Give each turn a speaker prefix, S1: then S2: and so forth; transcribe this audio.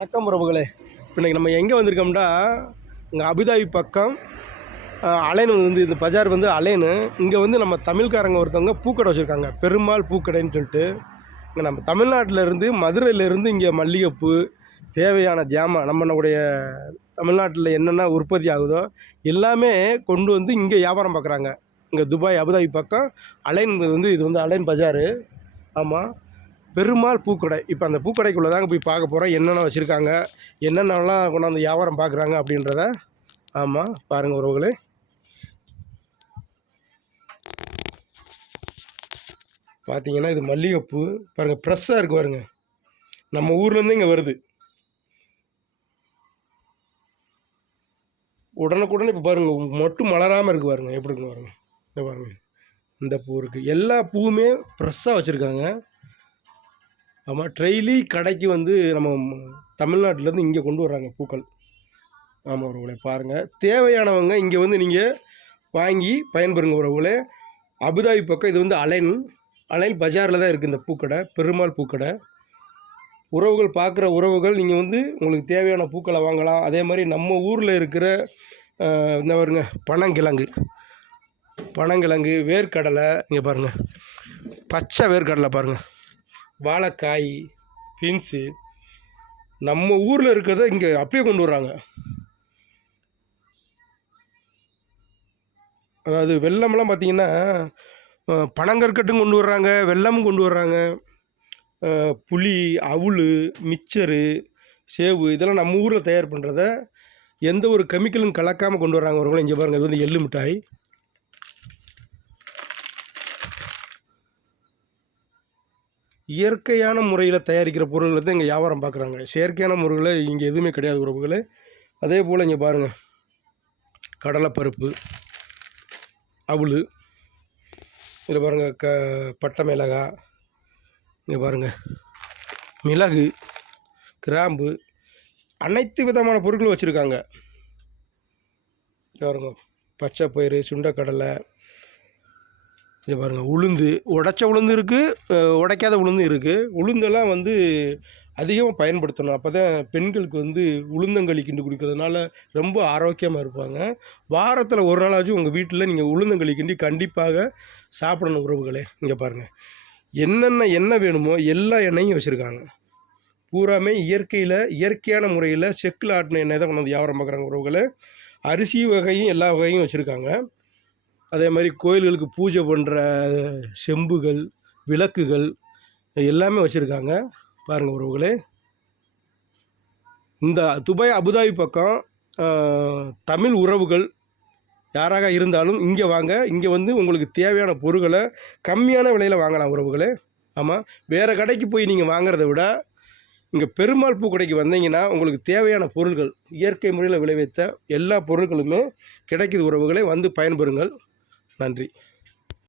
S1: வணக்கம் உறவுகளே. இப்போ இன்றைக்கி நம்ம எங்கே வந்திருக்கோம்னா இங்கே அபுதாபி பக்கம் அஹ், அலைன் வந்து இந்த பஜார் வந்து அலைனு இங்கே வந்து நம்ம தமிழ்காரங்க ஒருத்தவங்க பூக்கடை வச்சுருக்காங்க. பெருமாள் பூக்கடைன்னு சொல்லிட்டு. இங்கே நம்ம தமிழ்நாட்டில் இருந்து மதுரையிலேருந்து இங்கே மல்லிகைப்பூ தேவையான ஜாமான் நம்மளுடைய தமிழ்நாட்டில் என்னென்ன உற்பத்தி ஆகுதோ எல்லாமே கொண்டு வந்து இங்கே வியாபாரம் பார்க்குறாங்க இங்கே துபாய் அபுதாபி பக்கம் அலைன் வந்து இது வந்து அலைன் பஜாரு. ஆமாம் பெருமாள் பூக்கடை. இப்போ அந்த பூக்கடைக்குள்ளே தாங்க போய் பார்க்க போகிறோம் என்னென்ன வச்சுருக்காங்க? என்னென்னலாம் கொண்டாந்து வியாபாரம் பார்க்குறாங்க அப்படின்றத? ஆமாம் பாருங்கள் உறவுகளே. பார்த்தீங்கன்னா இது மல்லிகைப்பூ. பாருங்கள் ஃப்ரெஷ்ஷாக இருக்குது பாருங்க. நம்ம ஊர்லேருந்து இங்கே வருது. உடனுக்குடனே இப்போ பாருங்கள் மட்டும் மலராமல் இருக்குது பாருங்கள் எப்படி இருக்கு பாருங்கள் இந்த பாருங்கள் இந்த பூ இருக்குது எல்லா பூவுமே ஃப்ரெஷ்ஷாக வச்சுருக்காங்க. ஆமாம் ட்ரெய்லி கடைக்கு வந்து நம்ம தமிழ்நாட்டிலேருந்து இங்கே கொண்டு வர்றாங்க பூக்கள். ஆமாம் உறவுகளே பாருங்கள் தேவையானவங்க இங்கே வந்து நீங்கள் வாங்கி பயன்பெறுங்க உறவுகளே அபுதாபி பக்கம் இது வந்து அலைன். அலைன் பஜாரில் தான் இருக்குது இந்த பூக்கடை பெருமாள் பூக்கடை. உறவுகள் பார்க்குற உறவுகள் நீங்கள் வந்து உங்களுக்கு தேவையான பூக்களை வாங்கலாம். அதே மாதிரி நம்ம ஊரில் இருக்கிற இந்த பாருங்க பனங்கிழங்கு. பனங்கிழங்கு வேர்க்கடலை இங்கே பாருங்கள் பச்சை வேர்க்கடலை பாருங்கள் வாழைக்காய் பீன்ஸு நம்ம ஊரில் இருக்கிறத இங்கே அப்படியே கொண்டு வர்றாங்க. அதாவது வெள்ளம்லாம் பார்த்திங்கன்னா பனங்கற்கட்டும் கொண்டு வர்றாங்க வெல்லமும் கொண்டு வர்றாங்க. புளி அவுள் மிச்சரு சேவு இதெல்லாம் நம்ம ஊரில் தயார் பண்ணுறத எந்த ஒரு கெமிக்கலும் கலக்காமல் கொண்டு வர்றாங்க ஒரு இங்கே பாருங்கள் இது வந்து எள்ளு மிட்டாய். இயற்கையான முறையில் தயாரிக்கிற பொருள்களை தான் இங்கே வியாபாரம் பார்க்குறாங்க செயற்கையான முறையில் இங்கே எதுவுமே கிடையாது உறவுகளே. அதே போல் இங்கே பாருங்கள் கடலைப்பருப்பு அவல் இதில் பாருங்கள் க பட்டை மிளகா இங்கே பாருங்கள் மிளகு கிராம்பு அனைத்து விதமான பொருட்களும் வச்சுருக்காங்க. பாருங்க. பச்சை பயிறு சுண்டைக்கடலை இது பாருங்கள் உளுந்து. உடைச்ச உளுந்து இருக்குது உடைக்காத உளுந்து இருக்குது உளுந்தெல்லாம் வந்து அதிகமாக பயன்படுத்தணும். அப்போ தான் பெண்களுக்கு வந்து உளுந்தங்களி கிண்டு குடிக்கிறதுனால ரொம்ப ஆரோக்கியமாக இருப்பாங்க. வாரத்தில் ஒரு நாளாச்சும் உங்கள் வீட்டில் நீங்கள் உளுந்தங்களி கிண்டி கண்டிப்பாக சாப்பிடணும் உறவுகளே. இங்கே பாருங்கள் என்னென்ன எண்ணெய் வேணுமோ எல்லா எண்ணெயும் வச்சுருக்காங்க. பூராமே இயற்கையில் இயற்கையான முறையில் செக்கில் ஆட்டின எண்ணெய் தான் கொண்டாந்து வியாபாரம் பார்க்குறாங்க உறவுகளே. அரிசி வகையும் எல்லா வகையும் வச்சுருக்காங்க. அதே மாதிரி கோயில்களுக்கு பூஜை பண்ணுற செம்புகள் விளக்குகள் எல்லாமே வச்சுருக்காங்க. பாருங்கள் உறவுகளே. இந்த துபாய் அபுதாபி பக்கம் தமிழ் உறவுகள் யாராக இருந்தாலும் இங்கே வாங்க. இங்கே வந்து உங்களுக்கு தேவையான பொருட்களை கம்மியான விலையில் வாங்கலாம் உறவுகளே. ஆமாம் வேறு கடைக்கு போய் நீங்கள் வாங்குறத விட இங்கே பெருமாள் பூ கடைக்கு வந்தீங்கன்னா உங்களுக்கு தேவையான பொருட்கள் இயற்கை முறையில் விளைவித்த எல்லா பொருட்களுமே கிடைக்கிது உறவுகளே. வந்து பயன்பெறுங்கள். நன்றி.